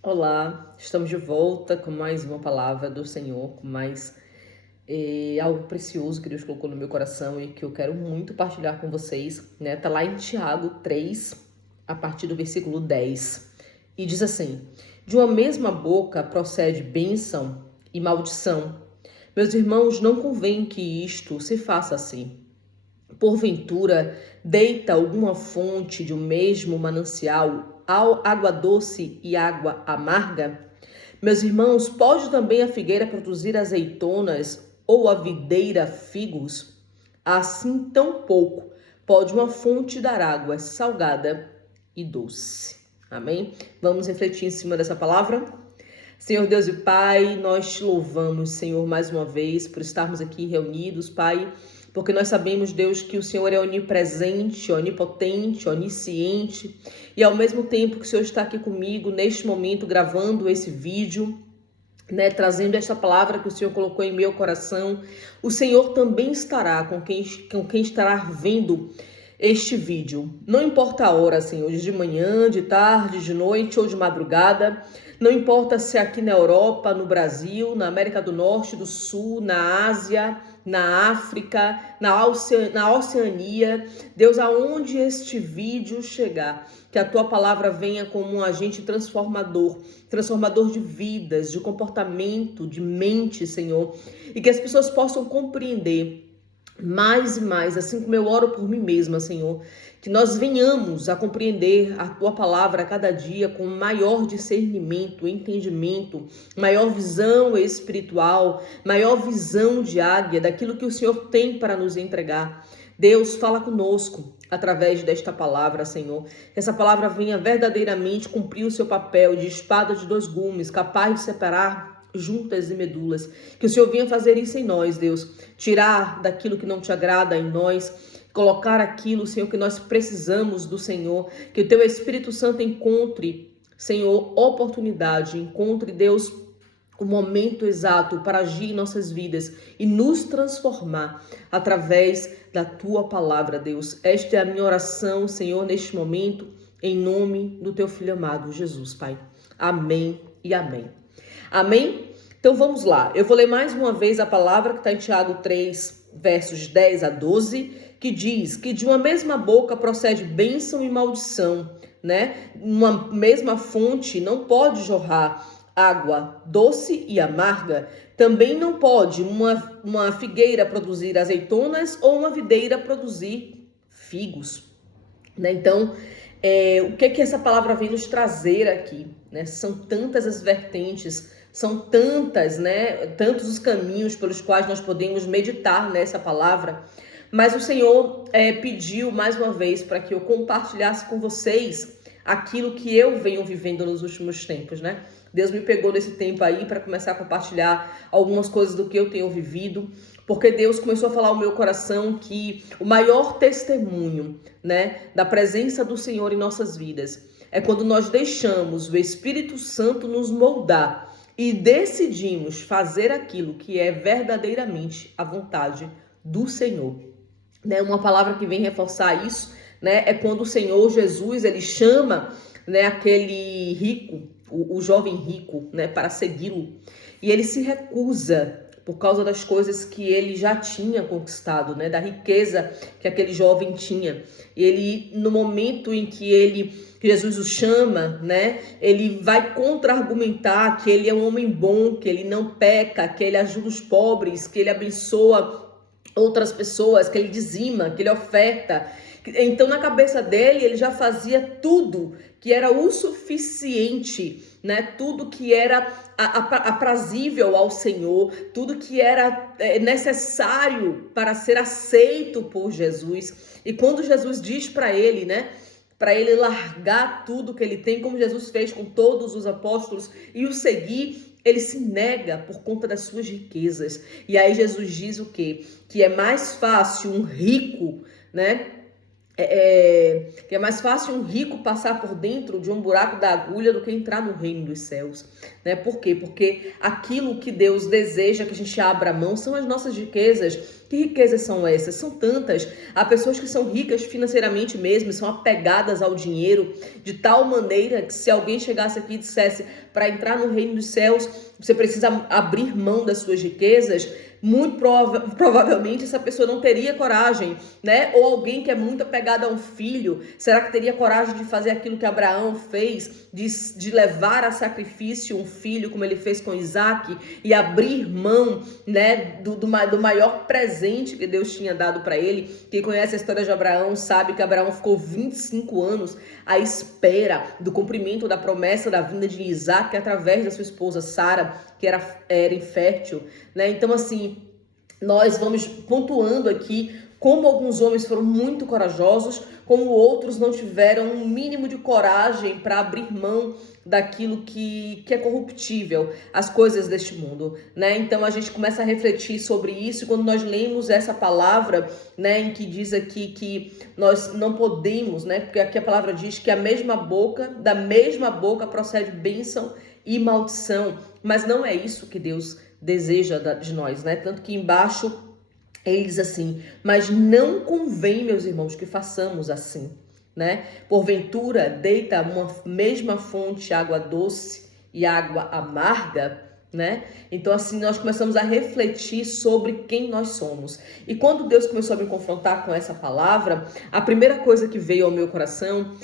Olá, estamos de volta com mais uma palavra do Senhor, com mais algo precioso que Deus colocou no meu coração e que eu quero muito partilhar com vocês, né? Tá lá em Tiago 3, a partir do versículo 10, e diz assim: De uma mesma boca procede bênção e maldição. Meus irmãos, não convém que isto se faça assim. Porventura, deita alguma fonte de um mesmo manancial água doce e água amarga? Meus irmãos, pode também a figueira produzir azeitonas ou a videira figos? Assim tampouco pode uma fonte dar água salgada e doce. Amém? Vamos refletir em cima dessa palavra? Senhor Deus e Pai, nós te louvamos, Senhor, mais uma vez por estarmos aqui reunidos, Pai, porque nós sabemos, Deus, que o Senhor é onipresente, onipotente, onisciente, e ao mesmo tempo que o Senhor está aqui comigo neste momento gravando esse vídeo, né, trazendo esta palavra que o Senhor colocou em meu coração, o Senhor também estará com quem estará vendo este vídeo. Não importa a hora, Senhor, de manhã, de tarde, de noite ou de madrugada. Não importa se é aqui na Europa, no Brasil, na América do Norte, do Sul, na Ásia, na África, na Oceania. Deus, aonde este vídeo chegar, que a tua palavra venha como um agente transformador de vidas, de comportamento, de mente, Senhor, e que as pessoas possam compreender mais e mais, assim como eu oro por mim mesma, Senhor, que nós venhamos a compreender a tua palavra a cada dia com maior discernimento, entendimento, maior visão espiritual, maior visão de águia daquilo que o Senhor tem para nos entregar. Deus, fala conosco através desta palavra, Senhor. Que essa palavra venha verdadeiramente cumprir o seu papel de espada de dois gumes, capaz de separar juntas e medulas. Que o Senhor venha fazer isso em nós, Deus. Tirar daquilo que não te agrada em nós, colocar aquilo, Senhor, que nós precisamos do Senhor. Que o teu Espírito Santo encontre, Senhor, oportunidade, encontre, Deus, o momento exato para agir em nossas vidas e nos transformar através da tua palavra, Deus. Esta é a minha oração, Senhor, neste momento, em nome do teu Filho amado, Jesus, Pai. Amém e amém. Amém? Então vamos lá. Eu vou ler mais uma vez a palavra que está em Tiago 3, versos 10 a 12, que diz que de uma mesma boca procede bênção e maldição, né? Uma mesma fonte não pode jorrar água doce e amarga. Também não pode uma figueira produzir azeitonas ou uma videira produzir figos, né? Então, o que essa palavra vem nos trazer aqui, né? São tantas as vertentes, são tantas, né? Tantos os caminhos pelos quais nós podemos meditar nessa palavra, mas o Senhor pediu mais uma vez para que eu compartilhasse com vocês aquilo que eu venho vivendo nos últimos tempos, né? Deus me pegou nesse tempo aí para começar a compartilhar algumas coisas do que eu tenho vivido, porque Deus começou a falar ao meu coração que o maior testemunho, né, da presença do Senhor em nossas vidas é quando nós deixamos o Espírito Santo nos moldar e decidimos fazer aquilo que é verdadeiramente a vontade do Senhor. Né? Uma palavra que vem reforçar isso, né, é quando o Senhor Jesus ele chama, né, aquele rico, o jovem rico, né, para segui-lo, e ele se recusa por causa das coisas que ele já tinha conquistado, né, da riqueza que aquele jovem tinha. E ele, no momento em que Jesus o chama, né, ele vai contra-argumentar que ele é um homem bom, que ele não peca, que ele ajuda os pobres, que ele abençoa outras pessoas, que ele dizima, que ele oferta. Então, na cabeça dele, ele já fazia tudo que era o suficiente, né? Tudo que era aprazível ao Senhor, tudo que era necessário para ser aceito por Jesus. E quando Jesus diz para ele, né? Para ele largar tudo que ele tem, como Jesus fez com todos os apóstolos, e o seguir, ele se nega por conta das suas riquezas. E aí Jesus diz o quê? Que é mais fácil um rico, né? Que é mais fácil um rico passar por dentro de um buraco da agulha do que entrar no reino dos céus, né? Por quê? Porque aquilo que Deus deseja que a gente abra mão são as nossas riquezas, Que riquezas são essas? São tantas. Há pessoas que são ricas financeiramente mesmo, são apegadas ao dinheiro, de tal maneira que se alguém chegasse aqui e dissesse, para entrar no reino dos céus, você precisa abrir mão das suas riquezas, muito provavelmente essa pessoa não teria coragem, né? Ou alguém que é muito apegado a um filho, será que teria coragem de fazer aquilo que Abraão fez, de levar a sacrifício um filho, como ele fez com Isaac, e abrir mão, né, do maior presente que Deus tinha dado para ele? Quem conhece a história de Abraão sabe que Abraão ficou 25 anos à espera do cumprimento da promessa da vinda de Isaac através da sua esposa Sara, que era infértil, né? Então, assim, nós vamos pontuando aqui como alguns homens foram muito corajosos, como outros não tiveram um mínimo de coragem para abrir mão daquilo que é corruptível, as coisas deste mundo, né? Então a gente começa a refletir sobre isso, e quando nós lemos essa palavra, né, em que diz aqui que nós não podemos, né, porque aqui a palavra diz que da mesma boca procede bênção e maldição, mas não é isso que Deus deseja de nós, né? Tanto que embaixo ele diz assim, mas não convém, meus irmãos, que façamos assim, né? Porventura, deita uma mesma fonte água doce e água amarga, né? Então, assim, nós começamos a refletir sobre quem nós somos. E quando Deus começou a me confrontar com essa palavra, a primeira coisa que veio ao meu coração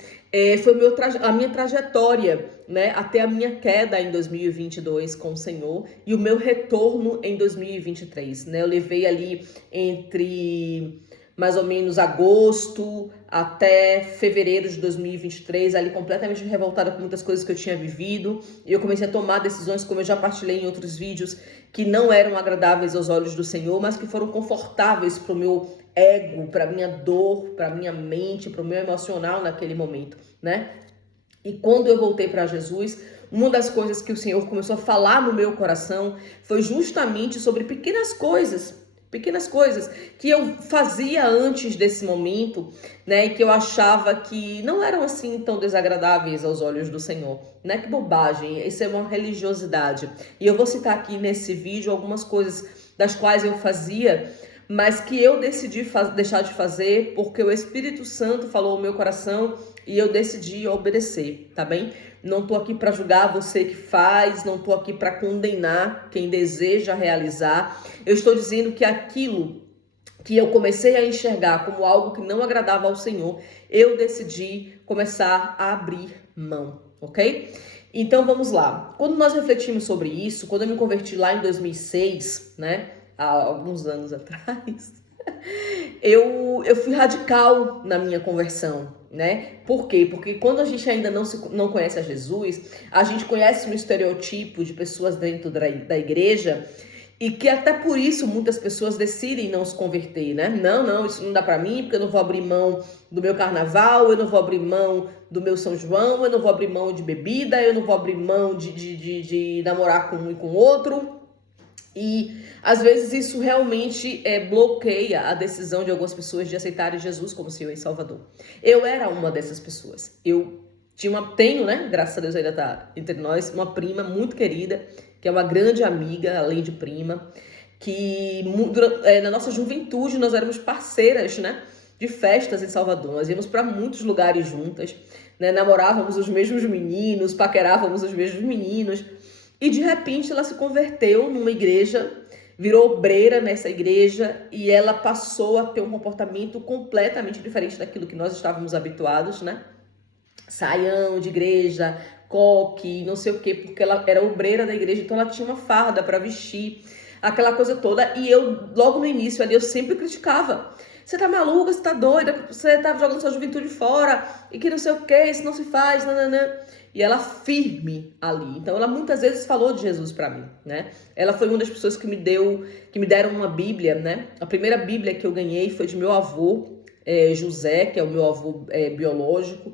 foi a minha trajetória, né, até a minha queda em 2022 com o Senhor e o meu retorno em 2023, né? Eu levei ali entre mais ou menos agosto até fevereiro de 2023, ali completamente revoltada com muitas coisas que eu tinha vivido, e eu comecei a tomar decisões, como eu já partilhei em outros vídeos, que não eram agradáveis aos olhos do Senhor, mas que foram confortáveis para o meu ego, para minha dor, para minha mente, para o meu emocional naquele momento, né? E quando eu voltei para Jesus, uma das coisas que o Senhor começou a falar no meu coração foi justamente sobre pequenas coisas que eu fazia antes desse momento, né, e que eu achava que não eram assim tão desagradáveis aos olhos do Senhor, né? Que bobagem, isso é uma religiosidade. E eu vou citar aqui nesse vídeo algumas coisas das quais eu fazia, mas que eu decidi deixar de fazer porque o Espírito Santo falou ao meu coração e eu decidi obedecer, tá bem? Não tô aqui para julgar você que faz, não tô aqui para condenar quem deseja realizar. Eu estou dizendo que aquilo que eu comecei a enxergar como algo que não agradava ao Senhor, eu decidi começar a abrir mão, ok? Então vamos lá. Quando nós refletimos sobre isso, quando eu me converti lá em 2006, né, há alguns anos atrás, eu fui radical na minha conversão, né? Por quê? Porque quando a gente ainda não conhece a Jesus, a gente conhece um estereotipo de pessoas dentro da igreja, e que até por isso muitas pessoas decidem não se converter, né? Não, isso não dá pra mim, porque eu não vou abrir mão do meu carnaval, eu não vou abrir mão do meu São João, eu não vou abrir mão de bebida, eu não vou abrir mão de namorar com um e com outro. E às vezes isso realmente bloqueia a decisão de algumas pessoas de aceitarem Jesus como Senhor e Salvador. Eu era uma dessas pessoas. Eu tenho, né? Graças a Deus ainda tá entre nós, uma prima muito querida, que é uma grande amiga, além de prima, que na nossa juventude nós éramos parceiras, né, de festas em Salvador. Nós íamos para muitos lugares juntas, né, namorávamos os mesmos meninos, paquerávamos os mesmos meninos. E de repente ela se converteu numa igreja, virou obreira nessa igreja, e ela passou a ter um comportamento completamente diferente daquilo que nós estávamos habituados, né? Saião de igreja, coque, não sei o quê, porque ela era obreira da igreja, então ela tinha uma farda para vestir, aquela coisa toda. E eu, logo no início ali, eu sempre criticava. Você tá maluca, você tá doida, você tá jogando sua juventude fora, e que não sei o quê, isso não se faz, nananã. E ela firme ali. Então ela muitas vezes falou de Jesus para mim, né? Ela foi uma das pessoas que me deram uma Bíblia, né? A primeira Bíblia que eu ganhei foi de meu avô, José, que é o meu avô biológico.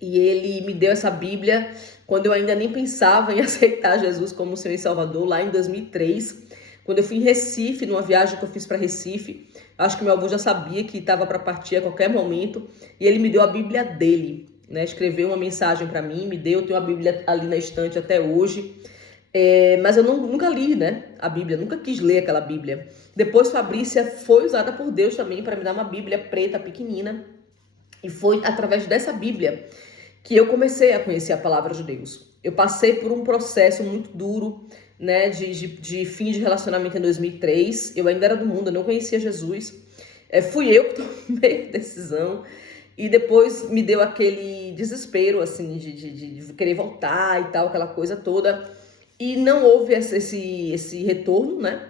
E ele me deu essa Bíblia quando eu ainda nem pensava em aceitar Jesus como Senhor e Salvador, lá em 2003, quando eu fui em Recife, numa viagem que eu fiz para Recife. Acho que meu avô já sabia que estava para partir a qualquer momento, e ele me deu a Bíblia dele, né? Escreveu uma mensagem para mim, me deu, eu tenho a Bíblia ali na estante até hoje, Mas eu nunca li, né, a Bíblia, nunca quis ler aquela Bíblia. Depois Fabrícia foi usada por Deus também para me dar uma Bíblia preta, pequenina. E foi através dessa Bíblia que eu comecei a conhecer a palavra de Deus. Eu passei por um processo muito duro, né, de fim de relacionamento em 2003. Eu ainda era do mundo, eu não conhecia Jesus. Fui eu que tomei a decisão. E depois me deu aquele desespero, assim, de querer voltar e tal, aquela coisa toda. E não houve esse retorno, né?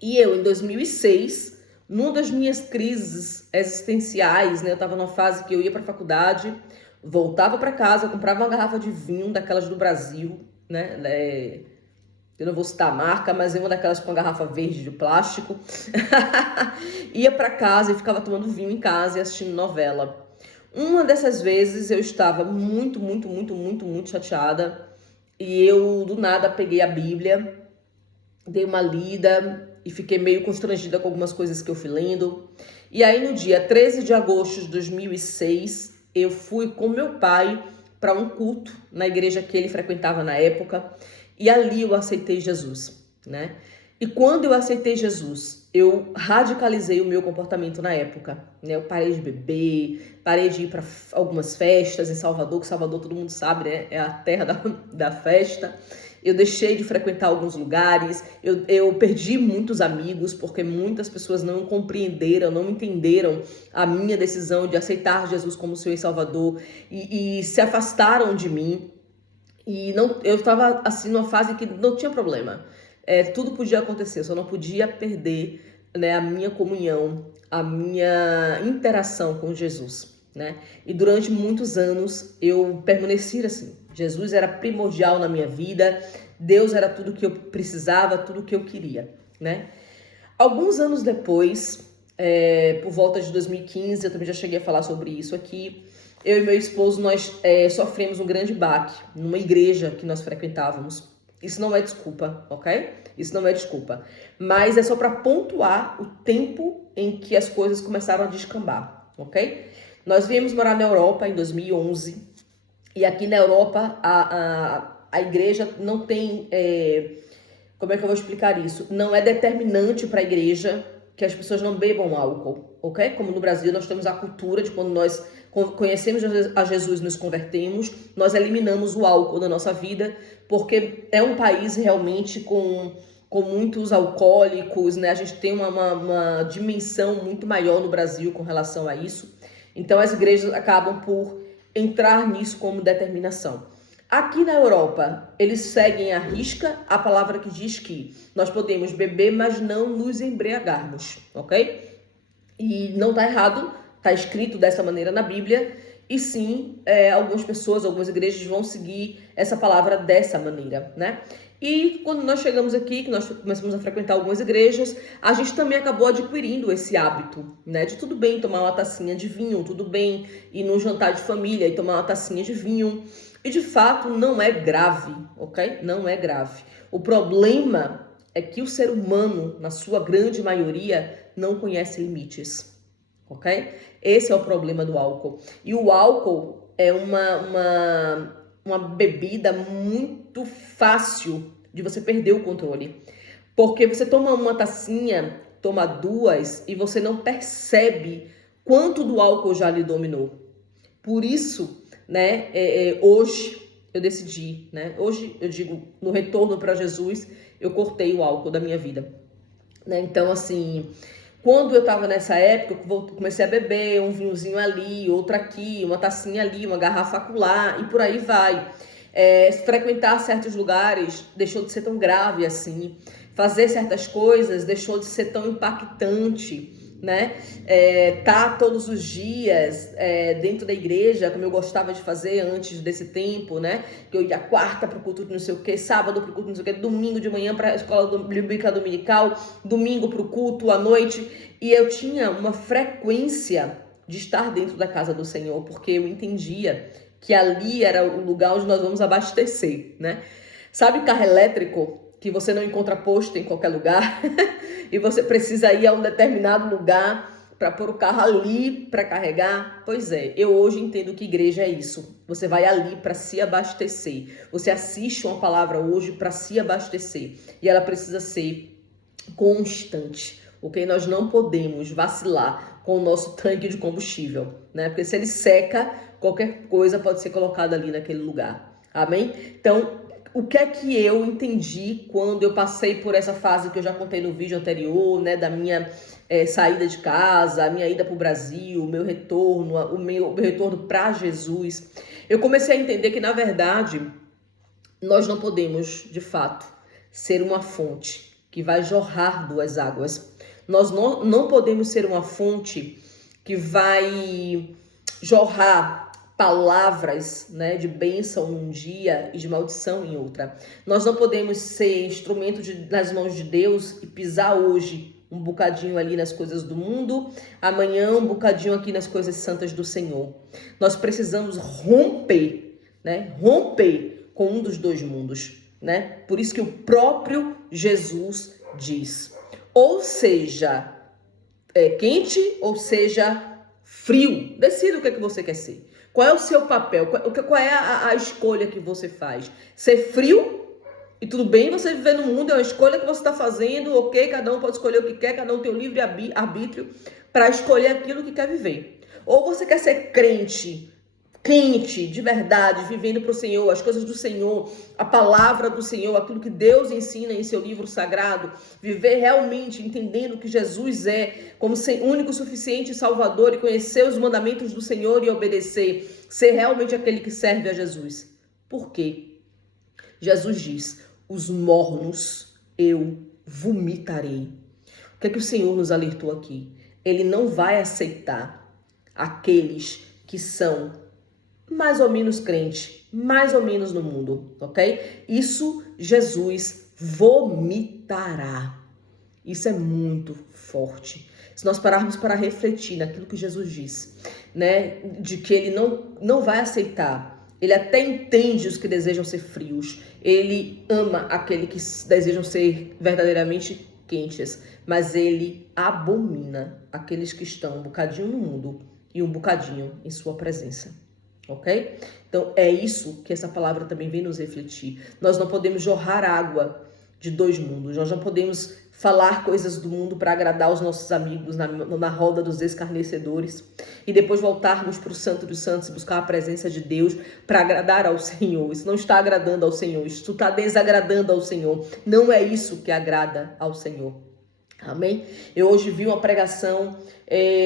E eu, em 2006, numa das minhas crises existenciais, né? Eu tava numa fase que eu ia pra faculdade, voltava pra casa, comprava uma garrafa de vinho, daquelas do Brasil, né? Eu não vou citar a marca, mas é uma daquelas com a garrafa verde de plástico. Ia pra casa e ficava tomando vinho em casa e assistindo novela. Uma dessas vezes eu estava muito, muito, muito, muito, muito chateada. E eu, do nada, peguei a Bíblia, dei uma lida e fiquei meio constrangida com algumas coisas que eu fui lendo. E aí, no dia 13 de agosto de 2006, eu fui com meu pai para um culto na igreja que ele frequentava na época. E ali eu aceitei Jesus, né? E quando eu aceitei Jesus, eu radicalizei o meu comportamento na época, né? Eu parei de beber, parei de ir para algumas festas em Salvador, que Salvador todo mundo sabe, né? É a terra da festa. Eu deixei de frequentar alguns lugares, eu perdi muitos amigos, porque muitas pessoas não compreenderam, não entenderam a minha decisão de aceitar Jesus como Senhor e Salvador e se afastaram de mim. E não, eu estava assim numa fase que não tinha problema. Tudo podia acontecer, eu só não podia perder, né, a minha comunhão, a minha interação com Jesus, né? E durante muitos anos eu permaneci assim. Jesus era primordial na minha vida, Deus era tudo que eu precisava, tudo que eu queria, né? Alguns anos depois, por volta de 2015, eu também já cheguei a falar sobre isso aqui. Eu e meu esposo, nós sofremos um grande baque numa igreja que nós frequentávamos. Isso não é desculpa, ok? Isso não é desculpa. Mas é só para pontuar o tempo em que as coisas começaram a descambar, ok? Nós viemos morar na Europa em 2011. E aqui na Europa, a igreja não tem... como é que eu vou explicar isso? Não é determinante para a igreja que as pessoas não bebam álcool, ok? Como no Brasil, nós temos a cultura de quando nós conhecemos a Jesus, nos convertemos, nós eliminamos o álcool da nossa vida, porque é um país realmente com muitos alcoólicos, né? A gente tem uma dimensão muito maior no Brasil com relação a isso. Então, as igrejas acabam por entrar nisso como determinação. Aqui na Europa, eles seguem à risca a palavra que diz que nós podemos beber, mas não nos embriagarmos, ok? E não está errado, está escrito dessa maneira na Bíblia, e sim, algumas pessoas, algumas igrejas vão seguir essa palavra dessa maneira, né? E quando nós chegamos aqui, que nós começamos a frequentar algumas igrejas, a gente também acabou adquirindo esse hábito, né? De tudo bem tomar uma tacinha de vinho, tudo bem ir num jantar de família e tomar uma tacinha de vinho. E de fato não é grave, ok? Não é grave. O problema é que o ser humano, na sua grande maioria, não conhece limites, ok? Esse é o problema do álcool. E o álcool é uma bebida muito fácil de você perder o controle. Porque você toma uma tacinha, toma duas e você não percebe quanto do álcool já lhe dominou. Por isso, né, hoje eu decidi, né? Hoje eu digo, no retorno para Jesus, eu cortei o álcool da minha vida, né? Então, assim, quando eu tava nessa época, eu comecei a beber um vinhozinho ali, outro aqui, uma tacinha ali, uma garrafa acolá e por aí vai. Frequentar certos lugares deixou de ser tão grave assim. Fazer certas coisas deixou de ser tão impactante, né? Tá todos os dias dentro da igreja, como eu gostava de fazer antes desse tempo, né? Que eu ia quarta pro culto de não sei o que, sábado pro culto de não sei o que, domingo de manhã pra escola bíblica dominical, domingo pro culto à noite. E eu tinha uma frequência de estar dentro da casa do Senhor, porque eu entendia que ali era o lugar onde nós vamos abastecer, né? Sabe carro elétrico que você não encontra posto em qualquer lugar? E você precisa ir a um determinado lugar para pôr o carro ali para carregar? Pois é, eu hoje entendo que igreja é isso. Você vai ali para se abastecer. Você assiste uma palavra hoje para se abastecer. E ela precisa ser constante. Ok? Nós não podemos vacilar com o nosso tanque de combustível, né? Porque se ele seca, qualquer coisa pode ser colocada ali naquele lugar. Amém? Então, o que é que eu entendi quando eu passei por essa fase que eu já contei no vídeo anterior, né? Da minha saída de casa, a minha ida para o Brasil, o meu retorno, o meu retorno para Jesus. Eu comecei a entender que, na verdade, nós não podemos, de fato, ser uma fonte que vai jorrar duas águas. Nós não podemos ser uma fonte que vai jorrar palavras, né, de bênção um dia e de maldição em outra. Nós não podemos ser instrumento nas mãos de Deus e pisar hoje um bocadinho ali nas coisas do mundo, amanhã um bocadinho aqui nas coisas santas do Senhor. Nós precisamos romper, né, romper com um dos dois mundos, né? Por isso que o próprio Jesus diz, ou seja, quente, ou seja, frio. Decida o que é que você quer ser. Qual é o seu papel? Qual é a escolha que você faz? Ser frio? E tudo bem você viver no mundo, é uma escolha que você está fazendo, ok? Cada um pode escolher o que quer, cada um tem o livre arbítrio para escolher aquilo que quer viver. Ou você quer ser crente, quente, de verdade, vivendo para o Senhor, as coisas do Senhor, a palavra do Senhor, aquilo que Deus ensina em seu livro sagrado, viver realmente entendendo que Jesus é como único, suficiente Salvador e conhecer os mandamentos do Senhor e obedecer, ser realmente aquele que serve a Jesus. Por quê? Jesus diz, os mornos eu vomitarei. O que é que o Senhor nos alertou aqui? Ele não vai aceitar aqueles que são mais ou menos crente, mais ou menos no mundo, ok? Isso Jesus vomitará. Isso é muito forte. Se nós pararmos para refletir naquilo que Jesus diz, né, de que ele não vai aceitar. Ele até entende os que desejam ser frios. Ele ama aqueles que desejam ser verdadeiramente quentes. Mas ele abomina aqueles que estão um bocadinho no mundo e um bocadinho em sua presença. Ok? Então é isso que essa palavra também vem nos refletir. Nós não podemos jorrar água de dois mundos. Nós não podemos falar coisas do mundo para agradar os nossos amigos na roda dos escarnecedores e depois voltarmos para o Santo dos Santos e buscar a presença de Deus para agradar ao Senhor. Isso não está agradando ao Senhor, isso está desagradando ao Senhor. Não é isso que agrada ao Senhor. Amém? Eu hoje vi uma pregação,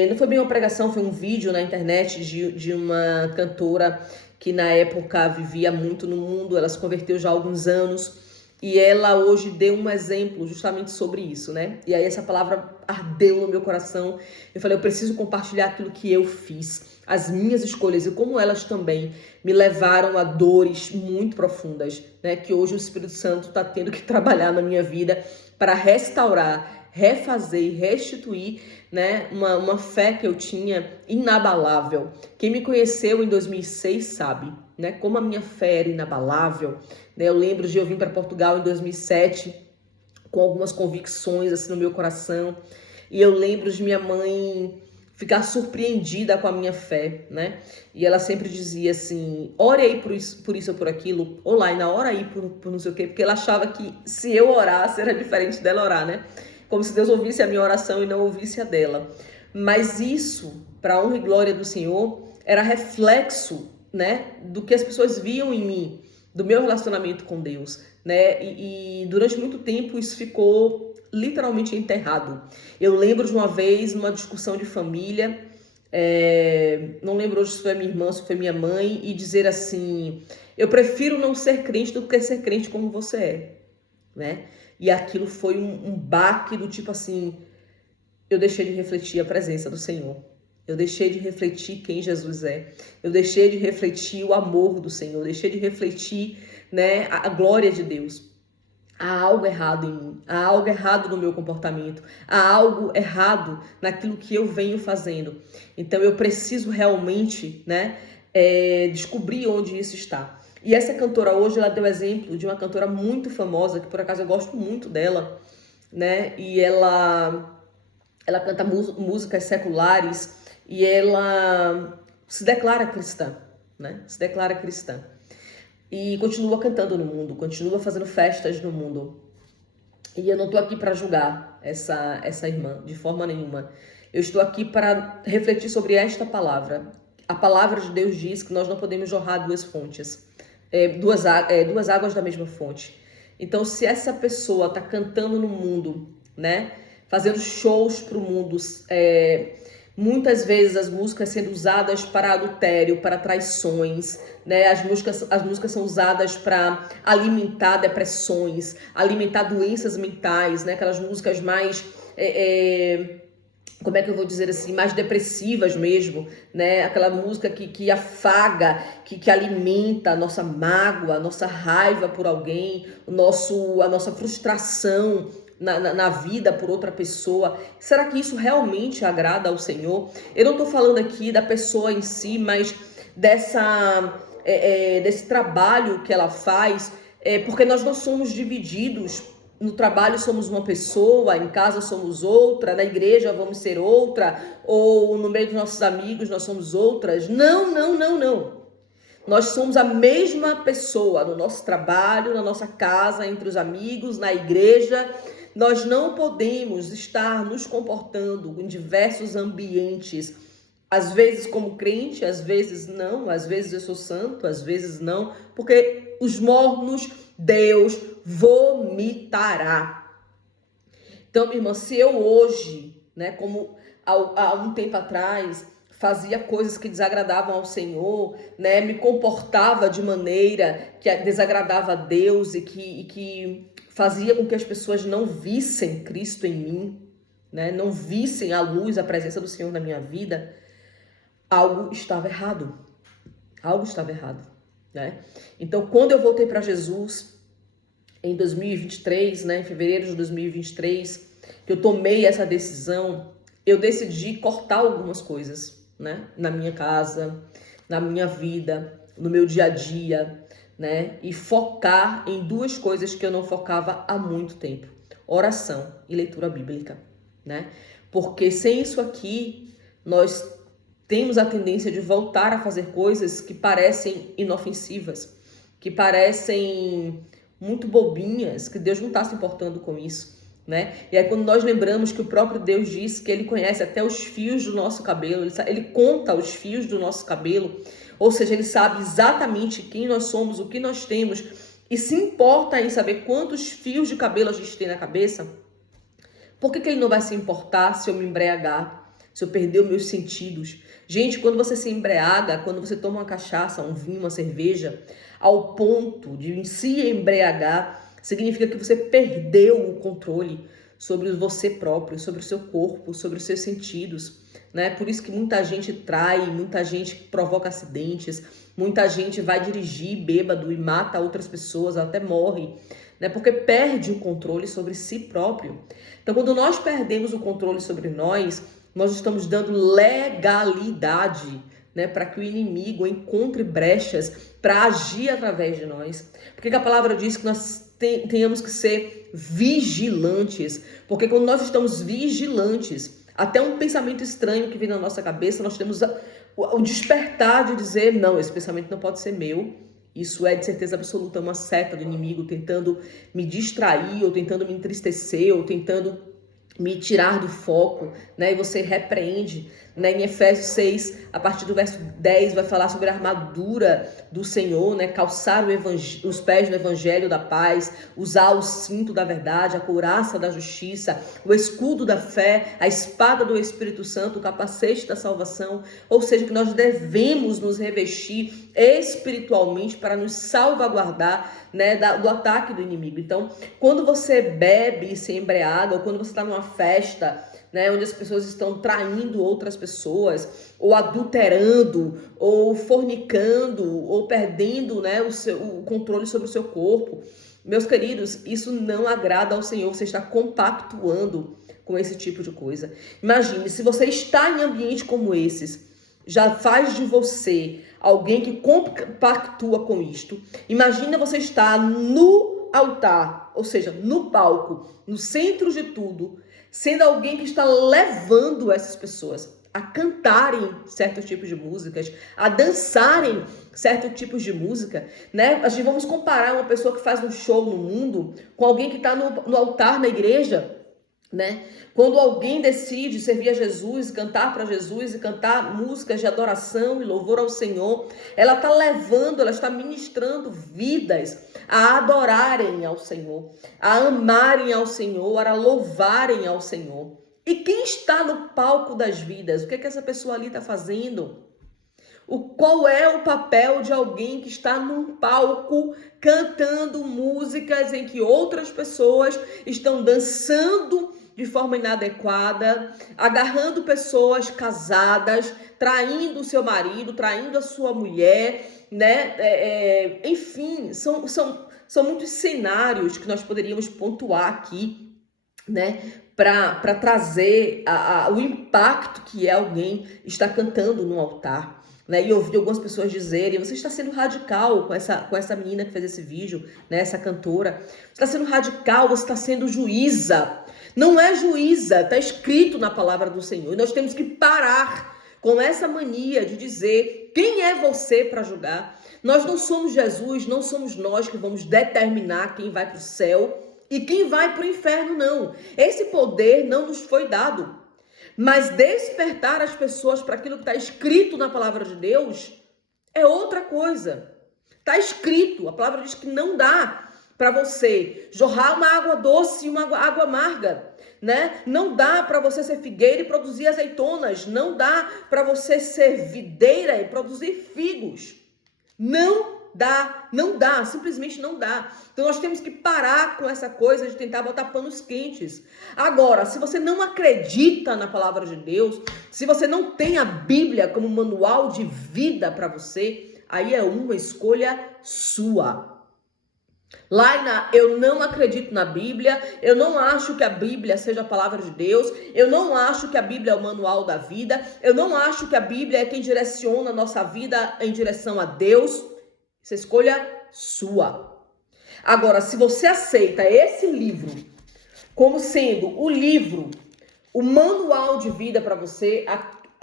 não foi bem uma pregação, foi um vídeo na internet de uma cantora que na época vivia muito no mundo, ela se converteu já há alguns anos. E ela hoje deu um exemplo justamente sobre isso, né? E aí essa palavra ardeu no meu coração. Eu falei, eu preciso compartilhar aquilo que eu fiz, as minhas escolhas e como elas também me levaram a dores muito profundas, né? Que hoje o Espírito Santo está tendo que trabalhar na minha vida para restaurar, refazer, restituir, né? Uma fé que eu tinha inabalável. Quem me conheceu em 2006 sabe, né? Como a minha fé era inabalável. Eu lembro de eu vir para Portugal em 2007 com algumas convicções assim no meu coração. E eu lembro de minha mãe ficar surpreendida com a minha fé, né? E ela sempre dizia assim, ore aí por isso ou por aquilo. Ou lá, e na hora aí por não sei o quê. Porque ela achava que se eu orasse era diferente dela orar, né? Como se Deus ouvisse a minha oração e não ouvisse a dela. Mas isso, para a honra e glória do Senhor, era reflexo, né, do que as pessoas viam em mim, do meu relacionamento com Deus, né? E durante muito tempo isso ficou literalmente enterrado. Eu lembro de uma vez, numa discussão de família, não lembro hoje se foi minha irmã, se foi minha mãe, e dizer assim, eu prefiro não ser crente do que ser crente como você é, né? E aquilo foi um baque do tipo assim, eu deixei de refletir a presença do Senhor. Eu deixei de refletir quem Jesus é. Eu deixei de refletir o amor do Senhor. Eu deixei de refletir, né, a glória de Deus. Há algo errado em mim. Há algo errado no meu comportamento. Há algo errado naquilo que eu venho fazendo. Então eu preciso realmente, né, descobrir onde isso está. E essa cantora hoje, ela deu exemplo de uma cantora muito famosa, que por acaso eu gosto muito dela, né? E ela ela canta músicas seculares e ela se declara cristã, né? Se declara cristã. E continua cantando no mundo, continua fazendo festas no mundo. E eu não estou aqui para julgar essa irmã, de forma nenhuma. Eu estou aqui para refletir sobre esta palavra. A palavra de Deus diz que nós não podemos jorrar duas fontes, duas águas da mesma fonte. Então, se essa pessoa está cantando no mundo, né, fazendo shows para o mundo, muitas vezes as músicas sendo usadas para adultério, para traições, né? As músicas são usadas para alimentar depressões, alimentar doenças mentais, né? Aquelas músicas mais, como é que eu vou dizer assim, mais depressivas mesmo, né? Aquela música que afaga, que alimenta a nossa mágoa, a nossa raiva por alguém, a nossa frustração na vida por outra pessoa. Será que isso realmente agrada ao Senhor? Eu não estou falando aqui da pessoa em si, mas desse trabalho que ela faz, porque nós não somos divididos. No trabalho somos uma pessoa, em casa somos outra, na igreja vamos ser outra, ou no meio dos nossos amigos nós somos outras. Não, não, não, não. Nós somos a mesma pessoa no nosso trabalho, na nossa casa, entre os amigos, na igreja. Nós não podemos estar nos comportando em diversos ambientes, às vezes como crente, às vezes não, às vezes eu sou santo, às vezes não, porque os mornos Deus vomitará. Então, minha irmã, se eu hoje, né, como há um tempo atrás, fazia coisas que desagradavam ao Senhor, né, me comportava de maneira que desagradava a Deus e que fazia com que as pessoas não vissem Cristo em mim, né, não vissem a luz, a presença do Senhor na minha vida, algo estava errado. Algo estava errado, né? Então, quando eu voltei para Jesus, em 2023, né, em fevereiro de 2023, que eu tomei essa decisão, eu decidi cortar algumas coisas, né, na minha casa, na minha vida, no meu dia a dia, né, e focar em duas coisas que eu não focava há muito tempo: oração e leitura bíblica, né? Porque sem isso aqui, nós temos a tendência de voltar a fazer coisas que parecem inofensivas, que parecem muito bobinhas, que Deus não está se importando com isso, né? E aí quando nós lembramos que o próprio Deus disse que Ele conhece até os fios do nosso cabelo, Ele conta os fios do nosso cabelo, ou seja, Ele sabe exatamente quem nós somos, o que nós temos, e se importa em saber quantos fios de cabelo a gente tem na cabeça, por que Ele não vai se importar se eu me embriagar, se eu perder os meus sentidos? Gente, quando você se embriaga, quando você toma uma cachaça, um vinho, uma cerveja, ao ponto de se embriagar, significa que você perdeu o controle sobre você próprio, sobre o seu corpo, sobre os seus sentidos, né? Por isso que muita gente trai, muita gente provoca acidentes, muita gente vai dirigir bêbado e mata outras pessoas, até morre, né? Porque perde o controle sobre si próprio. Então, quando nós perdemos o controle sobre nós estamos dando legalidade, né, para que o inimigo encontre brechas para agir através de nós. Porque a palavra diz que nós tenhamos que ser vigilantes. Porque quando nós estamos vigilantes, até um pensamento estranho que vem na nossa cabeça, nós temos o despertar de dizer: não, esse pensamento não pode ser meu. Isso é de certeza absoluta uma seta do inimigo tentando me distrair, ou tentando me entristecer, ou tentando me tirar do foco, né? E você repreende, né? Em Efésios 6, a partir do verso 10, vai falar sobre a armadura do Senhor, né? Calçar os pés no evangelho da paz, usar o cinto da verdade, a couraça da justiça, o escudo da fé, a espada do Espírito Santo, o capacete da salvação. Ou seja, que nós devemos nos revestir espiritualmente para nos salvaguardar, né, do ataque do inimigo. Então, quando você bebe e se embriaga, ou quando você está numa festa, né, onde as pessoas estão traindo outras pessoas, ou adulterando, ou fornicando, ou perdendo, né, o controle sobre o seu corpo, meus queridos, isso não agrada ao Senhor. Você está compactuando com esse tipo de coisa. Imagine, se você está em ambiente como esses, já faz de você alguém que compactua com isto. Imagina você estar no altar, ou seja, no palco, no centro de tudo, sendo alguém que está levando essas pessoas a cantarem certos tipos de músicas, a dançarem certos tipos de música, né? A gente vamos comparar uma pessoa que faz um show no mundo com alguém que está no altar na igreja, né? Quando alguém decide servir a Jesus, cantar para Jesus e cantar músicas de adoração e louvor ao Senhor, ela está levando, ela está ministrando vidas a adorarem ao Senhor, a amarem ao Senhor, a louvarem ao Senhor. E quem está no palco das vidas? O que é que essa pessoa ali está fazendo? Qual é o papel de alguém que está num palco cantando músicas em que outras pessoas estão dançando de forma inadequada, agarrando pessoas casadas, traindo o seu marido, traindo a sua mulher, né? Enfim, são muitos cenários que nós poderíamos pontuar aqui, né? Para trazer o impacto que é alguém estar cantando no altar. Né? E eu ouvi algumas pessoas dizerem: você está sendo radical com essa menina que fez esse vídeo, né? Essa cantora. Você está sendo radical, você está sendo juíza. Não é juíza, está escrito na palavra do Senhor. E nós temos que parar com essa mania de dizer quem é você para julgar. Nós não somos Jesus, não somos nós que vamos determinar quem vai para o céu e quem vai para o inferno, não. Esse poder não nos foi dado. Mas despertar as pessoas para aquilo que está escrito na palavra de Deus é outra coisa. Está escrito, a palavra diz que não dá para você jorrar uma água doce e uma água amarga, né? Não dá para você ser figueira e produzir azeitonas. Não dá para você ser videira e produzir figos. Não dá, simplesmente não dá. Então nós temos que parar com essa coisa de tentar botar panos quentes. Agora, se você não acredita na palavra de Deus, se você não tem a Bíblia como manual de vida para você, aí é uma escolha sua. Laina, eu não acredito na Bíblia, eu não acho que a Bíblia seja a palavra de Deus, eu não acho que a Bíblia é o manual da vida, eu não acho que a Bíblia é quem direciona a nossa vida em direção a Deus. Essa escolha sua. Agora, se você aceita esse livro como sendo o livro, o manual de vida para você,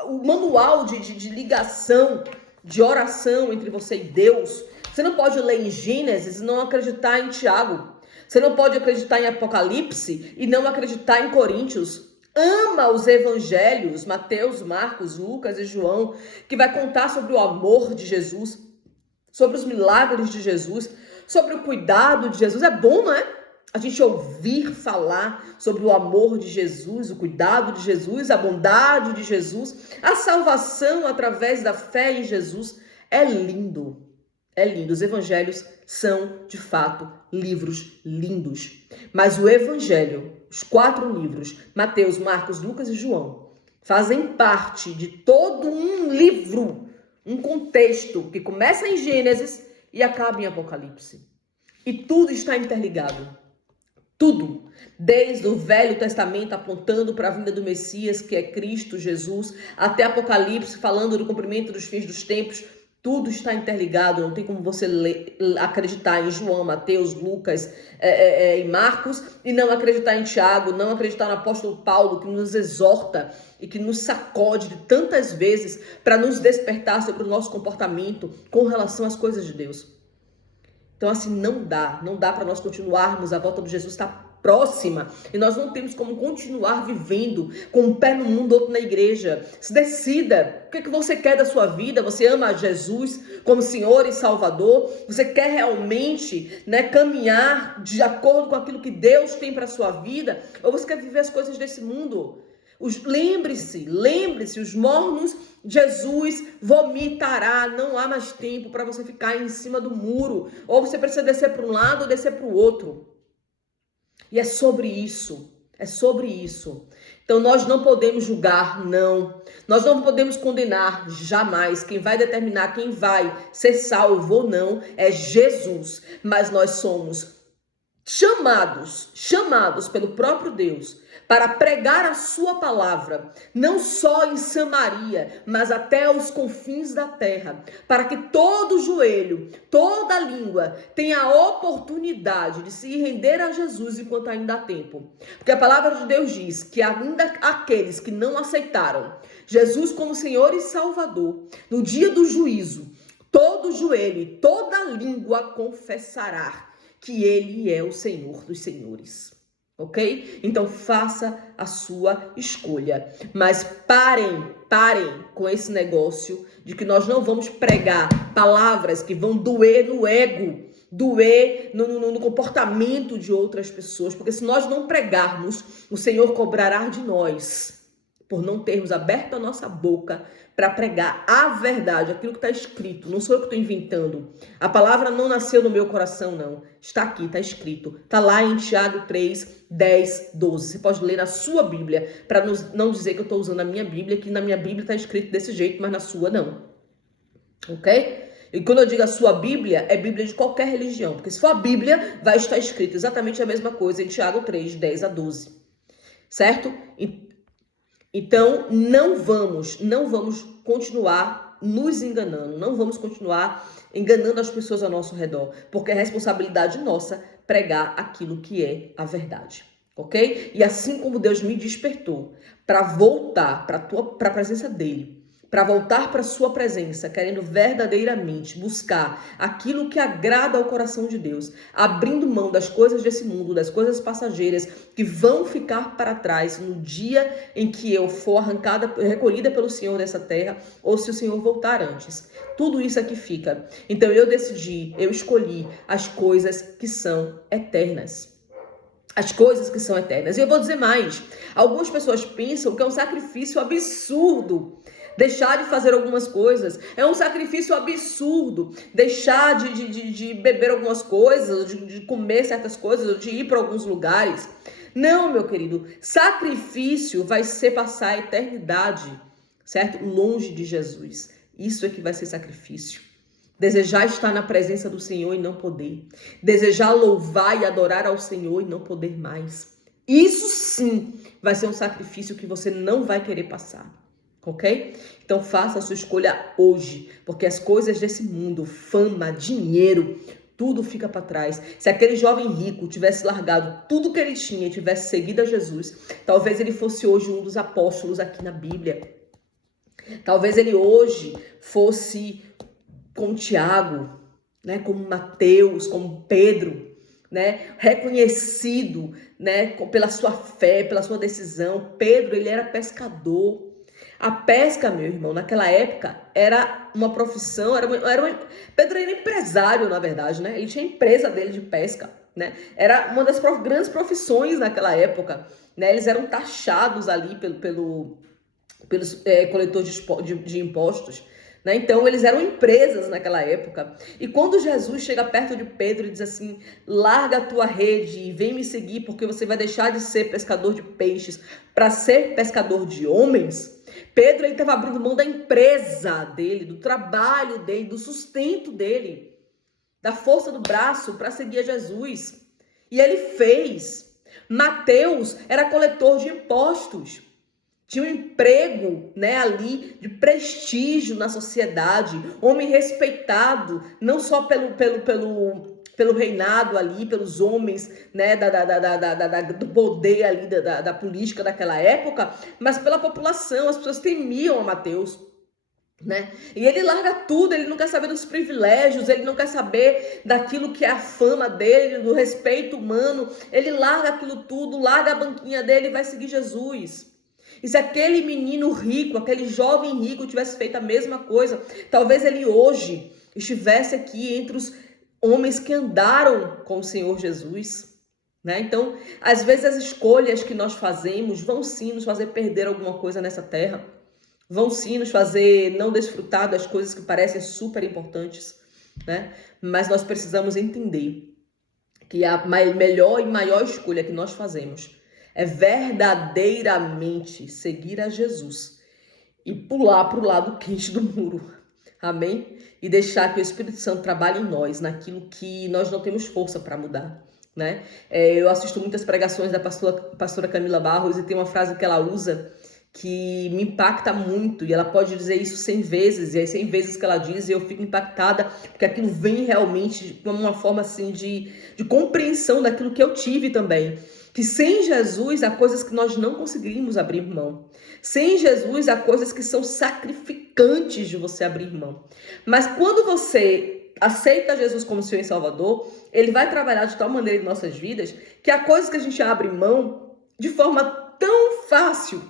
o manual de ligação, de oração entre você e Deus, você não pode ler em Gênesis e não acreditar em Tiago. Você não pode acreditar em Apocalipse e não acreditar em Coríntios. Ama os evangelhos, Mateus, Marcos, Lucas e João, que vai contar sobre o amor de Jesus, sobre os milagres de Jesus, sobre o cuidado de Jesus. É bom, não é? A gente ouvir falar sobre o amor de Jesus, o cuidado de Jesus, a bondade de Jesus, a salvação através da fé em Jesus. É lindo. É lindo. Os evangelhos são, de fato, livros lindos. Mas o evangelho, os 4 livros, Mateus, Marcos, Lucas e João, fazem parte de todo um livro, um contexto que começa em Gênesis e acaba em Apocalipse. E tudo está interligado. Tudo. Desde o Velho Testamento apontando para a vinda do Messias, que é Cristo Jesus, até Apocalipse falando do cumprimento dos fins dos tempos. Tudo está interligado, não tem como você acreditar em João, Mateus, Lucas e Marcos e não acreditar em Tiago, não acreditar no apóstolo Paulo, que nos exorta e que nos sacode de tantas vezes para nos despertar sobre o nosso comportamento com relação às coisas de Deus. Então assim, não dá para nós continuarmos, a volta de Jesus está próxima e nós não temos como continuar vivendo com um pé no mundo, outro na igreja. Se decida, o que você quer da sua vida? Você ama Jesus como Senhor e Salvador? Você quer realmente, né, caminhar de acordo com aquilo que Deus tem para a sua vida? Ou você quer viver as coisas desse mundo? Lembre-se, os mornos Jesus vomitará, não há mais tempo para você ficar em cima do muro, ou você precisa descer para um lado ou descer para o outro. E é sobre isso. Então nós não podemos julgar, não. Nós não podemos condenar, jamais. Quem vai determinar quem vai ser salvo ou não é Jesus. Mas nós somos chamados pelo próprio Deus para pregar a sua palavra, não só em Samaria, mas até os confins da terra, para que todo joelho, toda língua tenha a oportunidade de se render a Jesus enquanto ainda há tempo. Porque a palavra de Deus diz que ainda aqueles que não aceitaram Jesus como Senhor e Salvador, no dia do juízo, todo joelho e toda língua confessará que Ele é o Senhor dos senhores. Ok? Então faça a sua escolha. Mas parem com esse negócio de que nós não vamos pregar palavras que vão doer no ego, doer no comportamento de outras pessoas. Porque se nós não pregarmos, o Senhor cobrará de nós por não termos aberto a nossa boca para pregar a verdade, aquilo que está escrito. Não sou eu que estou inventando. A palavra não nasceu no meu coração, não. Está aqui, está escrito. Está lá em Tiago 3, 10, 12. Você pode ler na sua Bíblia, para não dizer que eu estou usando a minha Bíblia, que na minha Bíblia está escrito desse jeito, mas na sua não. Ok? E quando eu digo a sua Bíblia, é Bíblia de qualquer religião. Porque se for a Bíblia, vai estar escrito exatamente a mesma coisa em Tiago 3, 10 a 12. Certo? Então, não vamos continuar nos enganando, não vamos continuar enganando as pessoas ao nosso redor, porque é responsabilidade nossa pregar aquilo que é a verdade, ok? E assim como Deus me despertou para voltar para a presença dele, para voltar para a sua presença, querendo verdadeiramente buscar aquilo que agrada ao coração de Deus, abrindo mão das coisas desse mundo, das coisas passageiras que vão ficar para trás no dia em que eu for recolhida pelo Senhor dessa terra, ou se o Senhor voltar antes. Tudo isso aqui fica. Então eu escolhi as coisas que são eternas. As coisas que são eternas. E eu vou dizer mais. Algumas pessoas pensam que é um sacrifício absurdo deixar de fazer algumas coisas. É um sacrifício absurdo deixar de beber algumas coisas, de comer certas coisas, de ir para alguns lugares. Não, meu querido. Sacrifício vai ser passar a eternidade, certo? Longe de Jesus. Isso é que vai ser sacrifício. Desejar estar na presença do Senhor e não poder. Desejar louvar e adorar ao Senhor e não poder mais. Isso sim vai ser um sacrifício que você não vai querer passar. Ok? Então faça a sua escolha hoje, porque as coisas desse mundo, fama, dinheiro, tudo fica para trás. Se aquele jovem rico tivesse largado tudo que ele tinha e tivesse seguido a Jesus, talvez ele fosse hoje um dos apóstolos aqui na Bíblia. Talvez ele hoje fosse como Tiago, né, como Mateus, como Pedro, né, reconhecido, né, pela sua fé, pela sua decisão. Pedro, ele era pescador. A pesca, meu irmão, naquela época era uma profissão, Pedro era empresário, na verdade, né? Ele tinha a empresa dele de pesca, né? Era uma das grandes profissões naquela época, né? Eles eram taxados ali pelos coletores de impostos, né? Então, eles eram empresas naquela época. E quando Jesus chega perto de Pedro e diz assim, larga a tua rede e vem me seguir, porque você vai deixar de ser pescador de peixes para ser pescador de homens. Pedro estava abrindo mão da empresa dele, do trabalho dele, do sustento dele, da força do braço para seguir a Jesus. E ele fez. Mateus era coletor de impostos. Tinha um emprego, né, ali de prestígio na sociedade, homem respeitado, não só pelo reinado ali, pelos homens, né, do poder ali, da política daquela época, mas pela população. As pessoas temiam a Mateus, né? E ele larga tudo, ele não quer saber dos privilégios, ele não quer saber daquilo que é a fama dele, do respeito humano. Ele larga aquilo tudo, larga a banquinha dele e vai seguir Jesus. E se aquele menino rico, aquele jovem rico tivesse feito a mesma coisa, talvez ele hoje estivesse aqui entre os homens que andaram com o Senhor Jesus, né? Então, às vezes as escolhas que nós fazemos vão sim nos fazer perder alguma coisa nessa terra, vão sim nos fazer não desfrutar das coisas que parecem super importantes, né? Mas nós precisamos entender que a melhor e maior escolha que nós fazemos é verdadeiramente seguir a Jesus e pular para o lado quente do muro. Amém? E deixar que o Espírito Santo trabalhe em nós, naquilo que nós não temos força para mudar. né? Eu assisto muitas pregações da pastora Camila Barros e tem uma frase que ela usa que me impacta muito, e ela pode dizer isso 100 vezes, e aí 100 vezes que ela diz, eu fico impactada, porque aquilo vem realmente de uma forma assim de compreensão daquilo que eu tive também. Que sem Jesus há coisas que nós não conseguiríamos abrir mão. Sem Jesus há coisas que são sacrificantes de você abrir mão. Mas quando você aceita Jesus como Senhor e Salvador, Ele vai trabalhar de tal maneira em nossas vidas que há coisas que a gente abre mão de forma tão fácil,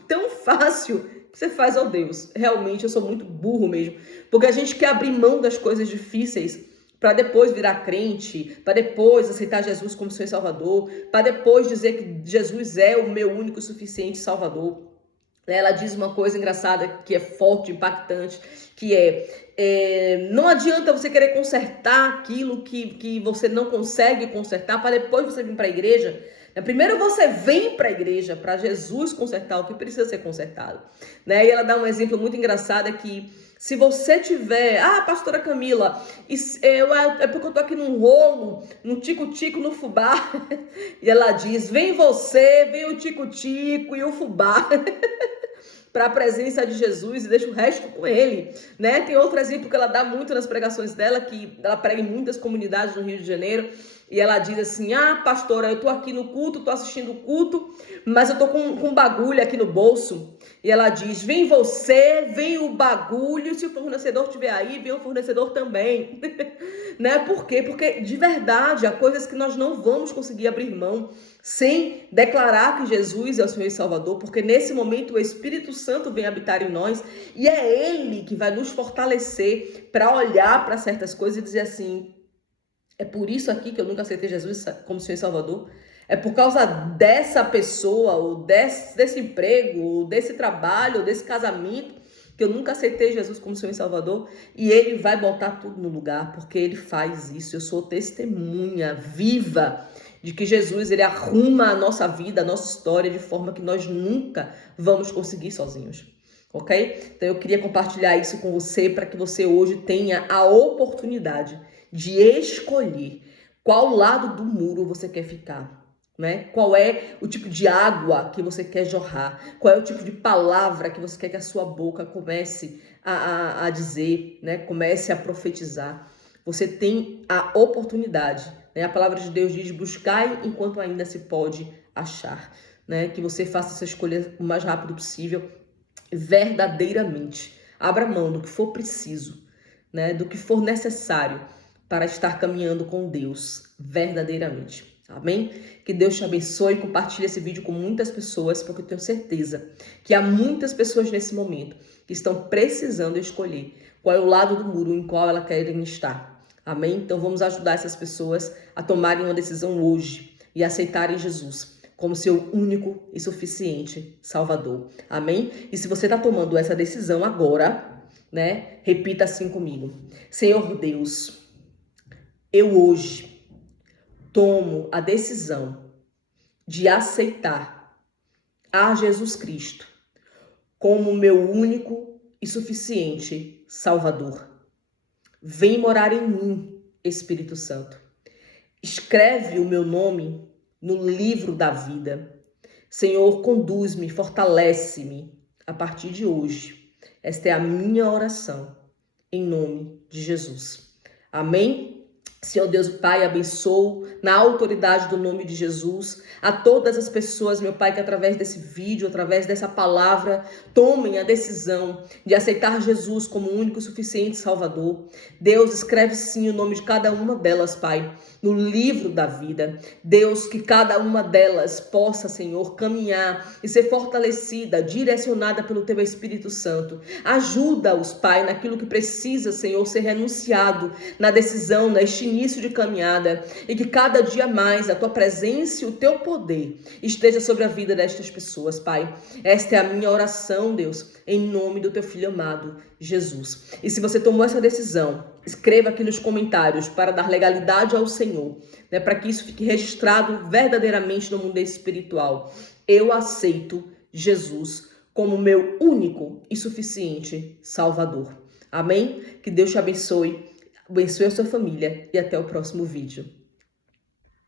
que você faz, oh Deus, realmente eu sou muito burro mesmo, porque a gente quer abrir mão das coisas difíceis para depois virar crente, para depois aceitar Jesus como Senhor e Salvador, para depois dizer que Jesus é o meu único e suficiente Salvador. Ela diz uma coisa engraçada que é forte, impactante, que não adianta você querer consertar aquilo que você não consegue consertar para depois você vir para a igreja. Primeiro você vem para a igreja para Jesus consertar o que precisa ser consertado, né? E ela dá um exemplo muito engraçado que se você tiver, pastora Camila, é porque eu tô aqui num rolo, no tico-tico, no fubá, e ela diz, vem você, vem o tico-tico e o fubá, para a presença de Jesus e deixa o resto com ele, né? Tem outro exemplo que ela dá muito nas pregações dela, que ela prega em muitas comunidades no Rio de Janeiro, e ela diz assim, pastora, eu tô aqui no culto, tô assistindo o culto, mas eu tô com um bagulho aqui no bolso. E ela diz, vem você, vem o bagulho, se o fornecedor estiver aí, vem o fornecedor também. Né? Por quê? Porque de verdade há coisas que nós não vamos conseguir abrir mão sem declarar que Jesus é o Senhor e Salvador, porque nesse momento o Espírito Santo vem habitar em nós e é Ele que vai nos fortalecer para olhar para certas coisas e dizer assim, é por isso aqui que eu nunca aceitei Jesus como Senhor e Salvador? É por causa dessa pessoa, ou desse emprego, ou desse trabalho, ou desse casamento, que eu nunca aceitei Jesus como Senhor e Salvador? E Ele vai botar tudo no lugar, porque Ele faz isso. Eu sou testemunha viva de que Jesus, Ele arruma a nossa vida, a nossa história, de forma que nós nunca vamos conseguir sozinhos. Ok? Então eu queria compartilhar isso com você, para que você hoje tenha a oportunidade de escolher qual lado do muro você quer ficar, né? Qual é o tipo de água que você quer jorrar, qual é o tipo de palavra que você quer que a sua boca comece a dizer, né? Comece a profetizar. Você tem a oportunidade, né? A palavra de Deus diz, buscai enquanto ainda se pode achar, né? Que você faça essa escolha o mais rápido possível, verdadeiramente. Abra mão do que for preciso, né? Do que for necessário para estar caminhando com Deus verdadeiramente. Amém? Que Deus te abençoe e compartilhe esse vídeo com muitas pessoas, porque eu tenho certeza que há muitas pessoas nesse momento que estão precisando escolher qual é o lado do muro em qual elas querem estar. Amém? Então vamos ajudar essas pessoas a tomarem uma decisão hoje e aceitarem Jesus como seu único e suficiente Salvador. Amém? E se você está tomando essa decisão agora, né? Repita assim comigo. Senhor Deus, eu hoje tomo a decisão de aceitar a Jesus Cristo como meu único e suficiente Salvador. Vem morar em mim, Espírito Santo. Escreve o meu nome no livro da vida. Senhor, conduz-me, fortalece-me a partir de hoje. Esta é a minha oração, em nome de Jesus. Amém? Senhor Deus, Pai, abençoo na autoridade do nome de Jesus a todas as pessoas, meu Pai, que através desse vídeo, através dessa palavra, tomem a decisão de aceitar Jesus como o único e suficiente Salvador. Deus, escreve sim o nome de cada uma delas, Pai, no livro da vida. Deus, que cada uma delas possa, Senhor, caminhar e ser fortalecida, direcionada pelo Teu Espírito Santo. Ajuda-os, Pai, naquilo que precisa, Senhor, ser renunciado na decisão, neste início de caminhada, e que cada dia mais a Tua presença e o Teu poder esteja sobre a vida destas pessoas, Pai. Esta é a minha oração, Deus, em nome do Teu Filho amado, Jesus. E se você tomou essa decisão, escreva aqui nos comentários para dar legalidade ao Senhor, né, para que isso fique registrado verdadeiramente no mundo espiritual. Eu aceito Jesus como meu único e suficiente Salvador. Amém? Que Deus te abençoe. Abençoe a sua família e até o próximo vídeo.